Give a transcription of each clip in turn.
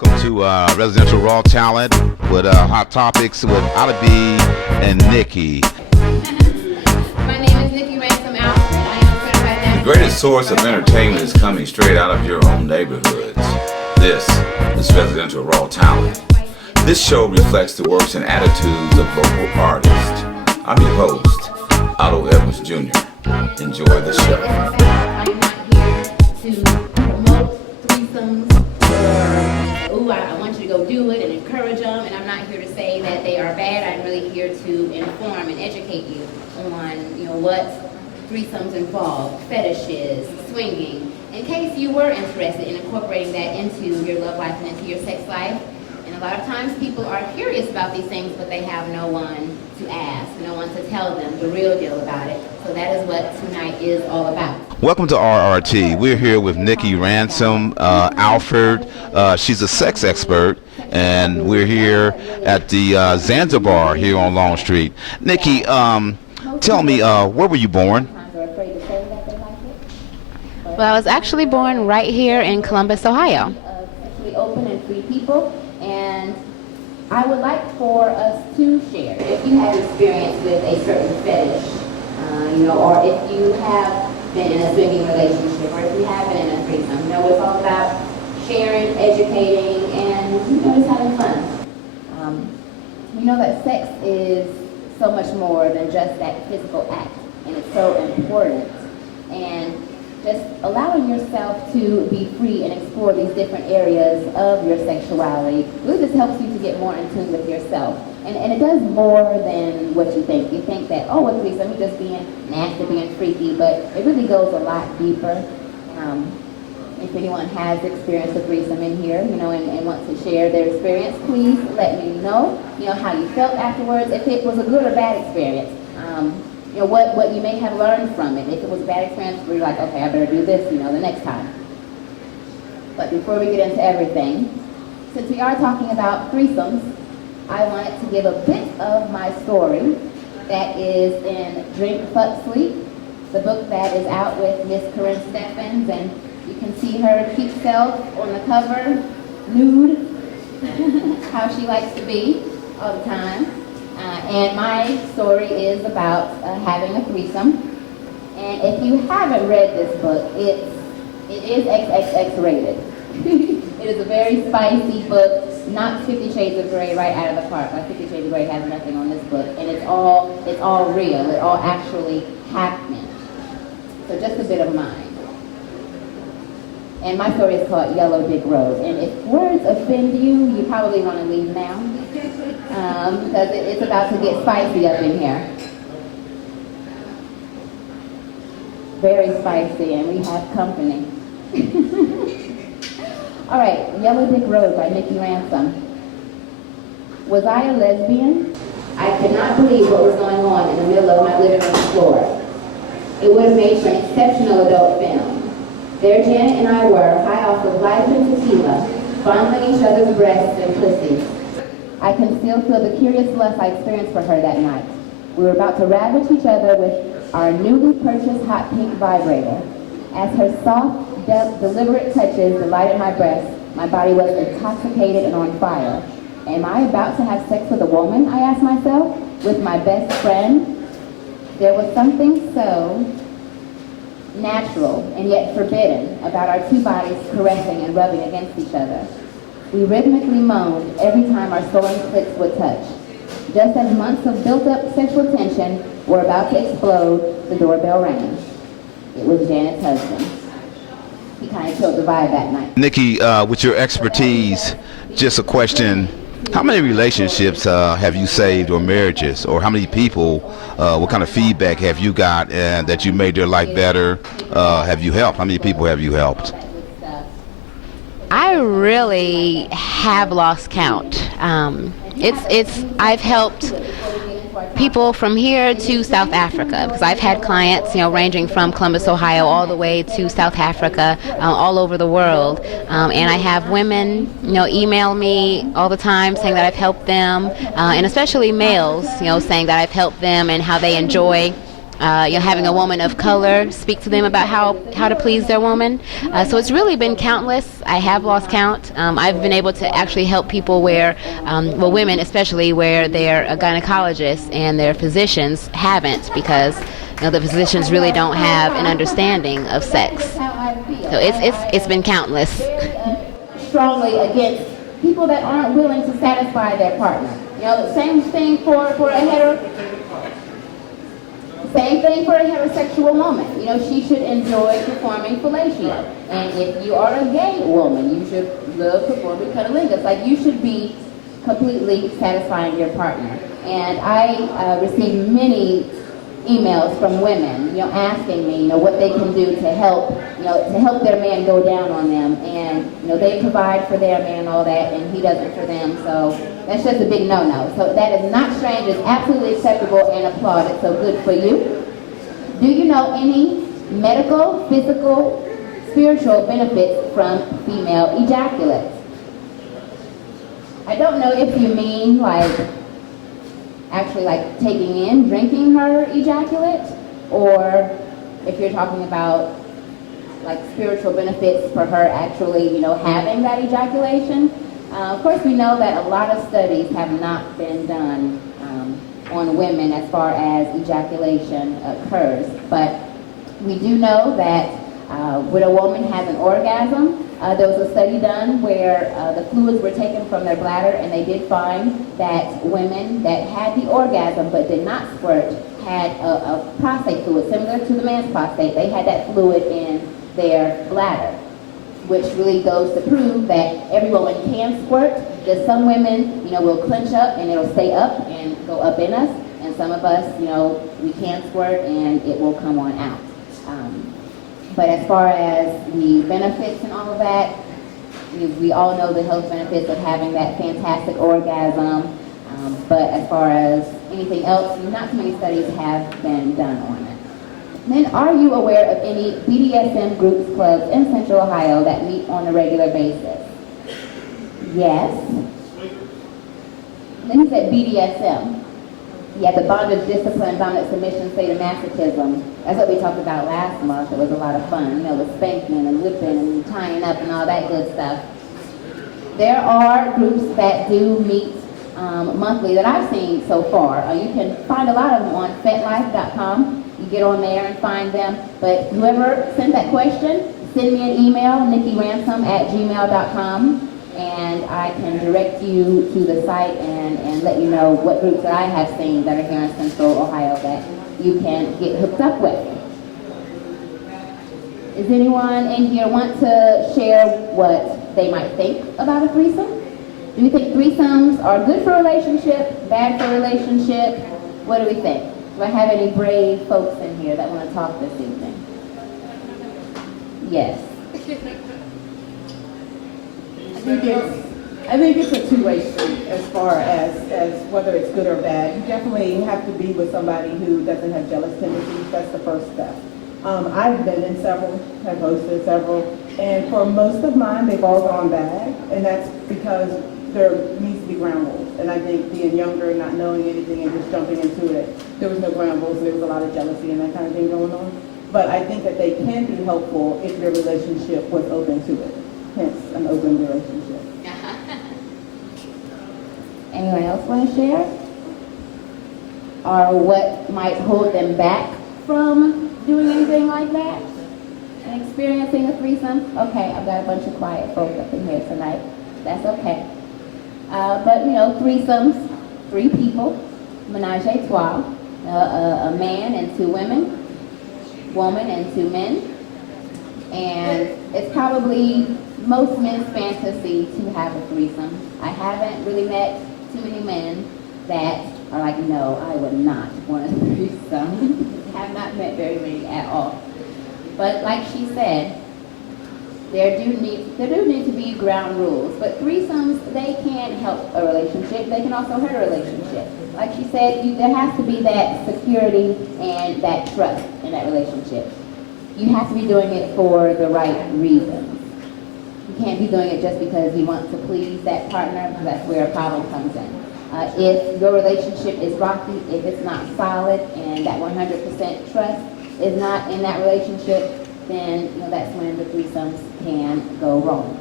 welcome to Residential Raw Talent with Hot Topics with Alibi and Nikki. My name is Nikki Ransom-Alfred. I am a certified. The greatest source of entertainment is coming straight out of your own neighborhoods. This is Residential Raw Talent. This show reflects the works and attitudes of local artists. I'm your host, Otto Evans Jr. Enjoy the show. I'm not here to promote threesomes or, I want you to go do it and encourage them, and I'm not here to say that they are bad. I'm really here to inform and educate you on, what threesomes involve, fetishes, swinging, in case you were interested in incorporating that into your love life and into your sex life. And a lot of times people are curious about these things, but they have no one to ask, no one to tell them the real deal about it. So that is what tonight is all about. Welcome to RRT. We're here with Nikki Ransom-Alfred. She's a sex expert, and we're here at the Zanzibar here on Long Street. Nikki, tell me, where were you born? Well, I was actually born right here in Columbus, Ohio. Sexually open and free people, and I would like for us to share. If you have experience with a certain fetish, or if you have been in a swinging relationship, or if you have been in a threesome, it's all about sharing, educating, and just having fun. That sex is so much more than just that physical act, and it's so important. And just allowing yourself to be free and explore these different areas of your sexuality really just helps you to get more in tune with yourself. And it does more than what you think. You think that, a threesome, you're just being nasty, being freaky, but it really goes a lot deeper. If anyone has experienced a threesome in here, and wants to share their experience, please let me know, how you felt afterwards, if it was a good or bad experience. What you may have learned from it. If it was a bad experience, we're like, okay, I better do this, the next time. But before we get into everything, since we are talking about threesomes, I wanted to give a bit of my story that is in Drink, Fuck, Sleep, the book that is out with Miss Corinne Steffens, and you can see her cute self on the cover, nude, how she likes to be all the time. And my story is about having a threesome. And if you haven't read this book, it is XXX rated. It is a very spicy book, not 50 Shades of Grey right out of the park. Like 50 Shades of Grey has nothing on this book, and it's all real. It all actually happened. So just a bit of mine. And my story is called Yellow Dick Road. And if words offend you, you probably want to leave now. Because it's about to get spicy up in here. Very spicy, and we have company. All right, Yellow Dick Road by Nikki Ransom. Was I a lesbian? I could not believe what was going on in the middle of my living room floor. It would have made for an exceptional adult film. There Janet and I were, high off of life and tequila, fondling each other's breasts and pussies. I can still feel the curious lust I experienced for her that night. We were about to ravage each other with our newly purchased hot pink vibrator. As her soft, deliberate touches delighted my breast, my body was intoxicated and on fire. Am I about to have sex with a woman, I asked myself, with my best friend? There was something so natural and yet forbidden about our two bodies caressing and rubbing against each other. We rhythmically moaned every time our soaring clits would touch. Just as months of built-up sexual tension were about to explode, the doorbell rang. It was Janet's husband. He kind of killed the vibe that night. Nikki, with your expertise, just a question. How many relationships have you saved, or marriages, or how many people, what kind of feedback have you got that you made their life better? Have you helped? How many people have you helped? I really have lost count. I've helped people from here to South Africa, because I've had clients, ranging from Columbus, Ohio, all the way to South Africa, all over the world. And I have women, email me all the time saying that I've helped them, and especially males, saying that I've helped them and how they enjoy Having a woman of color speak to them about how to please their woman. So it's really been countless. I have lost count. I've been able to actually help people where, women especially, where they're a gynecologist and their physicians haven't, because the physicians really don't have an understanding of sex. So it's been countless. Strongly against people that aren't willing to satisfy their partner. The same thing for a heterosexual woman. She should enjoy performing fellatio. And if you are a gay woman, you should love performing cunnilingus. Like, you should be completely satisfying your partner. And I received many emails from women, asking me, what they can do to help their man go down on them. And, they provide for their man and all that, and he doesn't for them. So that's just a big no-no. So that is not strange. It's absolutely acceptable and applauded. So good for you. Do you know any medical, physical, spiritual benefits from female ejaculates? I don't know if you mean actually taking in, drinking her ejaculate, or if you're talking about spiritual benefits for her actually, having that ejaculation. Of course, we know that a lot of studies have not been done on women as far as ejaculation occurs, but we do know that when a woman has an orgasm, there was a study done where the fluids were taken from their bladder, and they did find that women that had the orgasm but did not squirt had a prostate fluid similar to the man's prostate. They had that fluid in their bladder, which really goes to prove that every woman can squirt. Just some women, will clench up and it'll stay up and go up in us, and some of us, we can squirt and it will come on out. But as far as the benefits and all of that, we all know the health benefits of having that fantastic orgasm. But as far as anything else, not too many studies have been done on it. Then, are you aware of any BDSM groups, clubs in Central Ohio that meet on a regular basis? Yes. Then he said BDSM. Yeah, the bondage, discipline, dominant submission, sadomasochism. That's what we talked about last month. It was a lot of fun, the spanking and whipping and tying up and all that good stuff. There are groups that do meet monthly that I've seen so far. You can find a lot of them on fetlife.com. You get on there and find them. But whoever sent that question, send me an email, nikkiransom@gmail.com. And I can direct you to the site and let you know what groups that I have seen that are here in Central Ohio that you can get hooked up with. Does anyone in here want to share what they might think about a threesome? Do you think threesomes are good for a relationship, bad for a relationship? What do we think? Do I have any brave folks in here that want to talk this evening? Yes. I think it's a two-way street as far as whether it's good or bad. You definitely have to be with somebody who doesn't have jealous tendencies. That's the first step. I've been in several, have hosted several, and for most of mine, they've all gone bad, and that's because there needs to be ground rules. And I think being younger, not knowing anything, and just jumping into it, there was no ground rules. There was a lot of jealousy and that kind of thing going on. But I think that they can be helpful if your relationship was open to it. Hence, an open relationship. Anyone else want to share? Or what might hold them back from doing anything like that? And experiencing a threesome? Okay, I've got a bunch of quiet folks up in here tonight. That's okay. But threesomes, 3 people, menage a trois, a man and 2 women, woman and 2 men. And it's probably most men's fantasy to have a threesome. I haven't really met too many men that are like, no, I would not want a threesome. Have not met very many at all. But like she said, there do need to be ground rules. But threesomes, they can help a relationship. They can also hurt a relationship. Like she said, there has to be that security and that trust in that relationship. You have to be doing it for the right reasons. You can't be doing it just because you want to please that partner, because that's where a problem comes in. If your relationship is rocky, if it's not solid, and that 100% trust is not in that relationship, then that's when the threesomes can go wrong.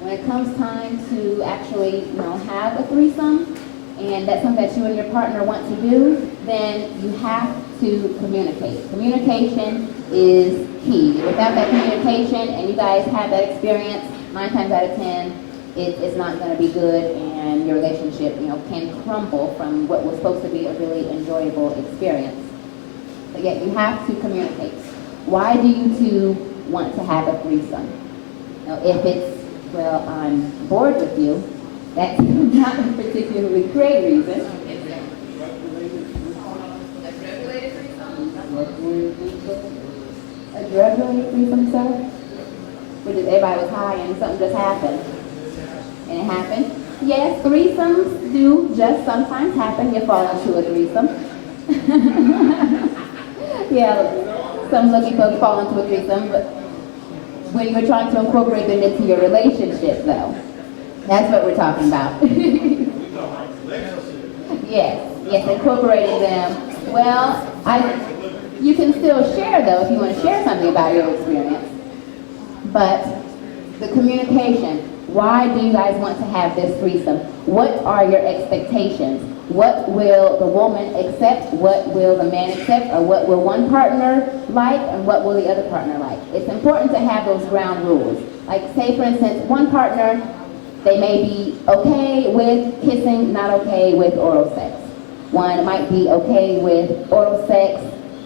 When it comes time to actually have a threesome, and that's something that you and your partner want to do, then you have to communicate. Communication is key. Without that communication, and you guys have that experience, 9 times out of 10, it's not going to be good, and your relationship can crumble from what was supposed to be a really enjoyable experience. But yet you have to communicate. Why do you two want to have a threesome? If it's, well, I'm bored with you, that's not a particularly great reason. A drug-related threesome, sir? Which is everybody was high and something just happened. And it happened? Yes, threesomes do just sometimes happen. You fall into a threesome. Yeah, some lucky folks fall into a threesome, but when you're trying to incorporate them into your relationship, though, that's what we're talking about. Yes, incorporating them. Well, you can still share, though, if you want to share something about your experience. But the communication, why do you guys want to have this threesome? What are your expectations? What will the woman accept? What will the man accept? Or what will one partner like? And what will the other partner like? It's important to have those ground rules. Like, say, for instance, one partner, they may be okay with kissing, not okay with oral sex. One might be okay with oral sex,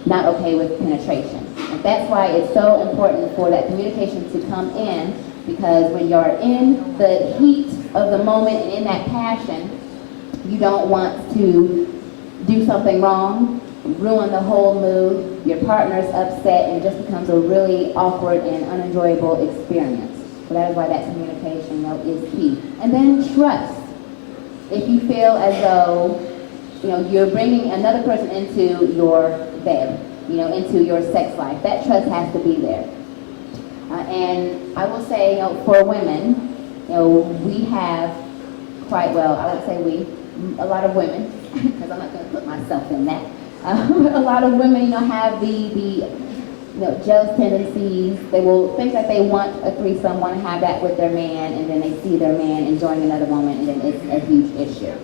not okay with penetration. And that's why it's so important for that communication to come in, because when you're in the heat of the moment and in that passion, you don't want to do something wrong, ruin the whole mood, your partner's upset, and it just becomes a really awkward and unenjoyable experience. So that is why that communication is key. And then trust. If you feel as though you're bringing another person into your bed, into your sex life, that trust has to be there. And I will say, for women, we have quite well, I would say a lot of women, because I'm not going to put myself in that, a lot of women, have the jealous tendencies. They will think that they want a threesome, want to have that with their man, and then they see their man enjoying another woman, and then it's a huge issue.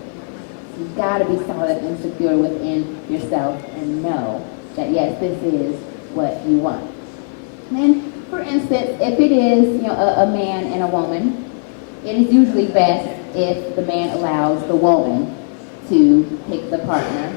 You've got to be solid and secure within yourself and know that, yes, this is what you want. And for instance, if it is a man and a woman, it is usually best if the man allows the woman to pick the partner,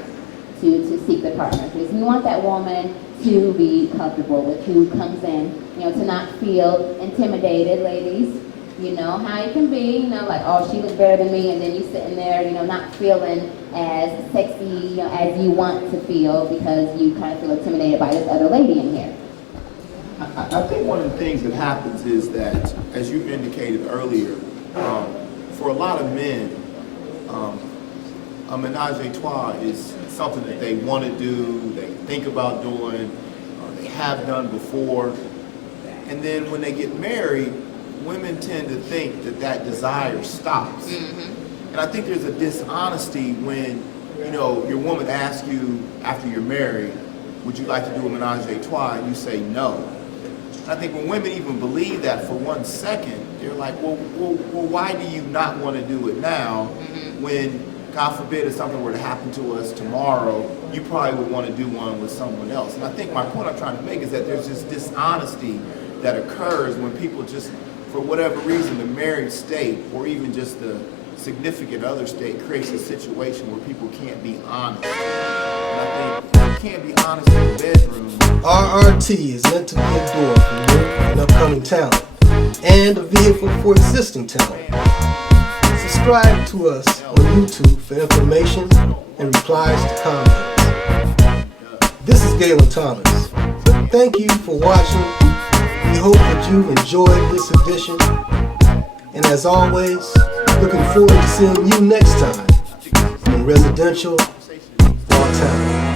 to seek the partner. Because we want that woman to be comfortable with who comes in, to not feel intimidated, ladies. You know how it can be, like, oh, she looks better than me, and then you sitting there, not feeling as sexy as you want to feel because you kind of feel intimidated by this other lady in here. I think one of the things that happens is that, as you indicated earlier, for a lot of men, a menage a trois is something that they want to do, they think about doing, or they have done before. And then when they get married, women tend to think that that desire stops. Mm-hmm. And I think there's a dishonesty when, your woman asks you after you're married, would you like to do a menage a trois? And you say no. I think when women even believe that for 1 second, they're like, well, why do you not want to do it now when, God forbid, if something were to happen to us tomorrow, you probably would want to do one with someone else. And I think my point I'm trying to make is that there's this dishonesty that occurs when people just, for whatever reason, the married state or even just the significant other state creates a situation where people can't be honest. And I think if you can't be honest in the bedroom. RRT is meant to be a door for new and upcoming talent and a vehicle for existing talent. Subscribe to us on YouTube for information and replies to comments. This is Galen Thomas. Thank you for watching. We hope that you've enjoyed this edition. And as always, looking forward to seeing you next time in Residential Raw Talent.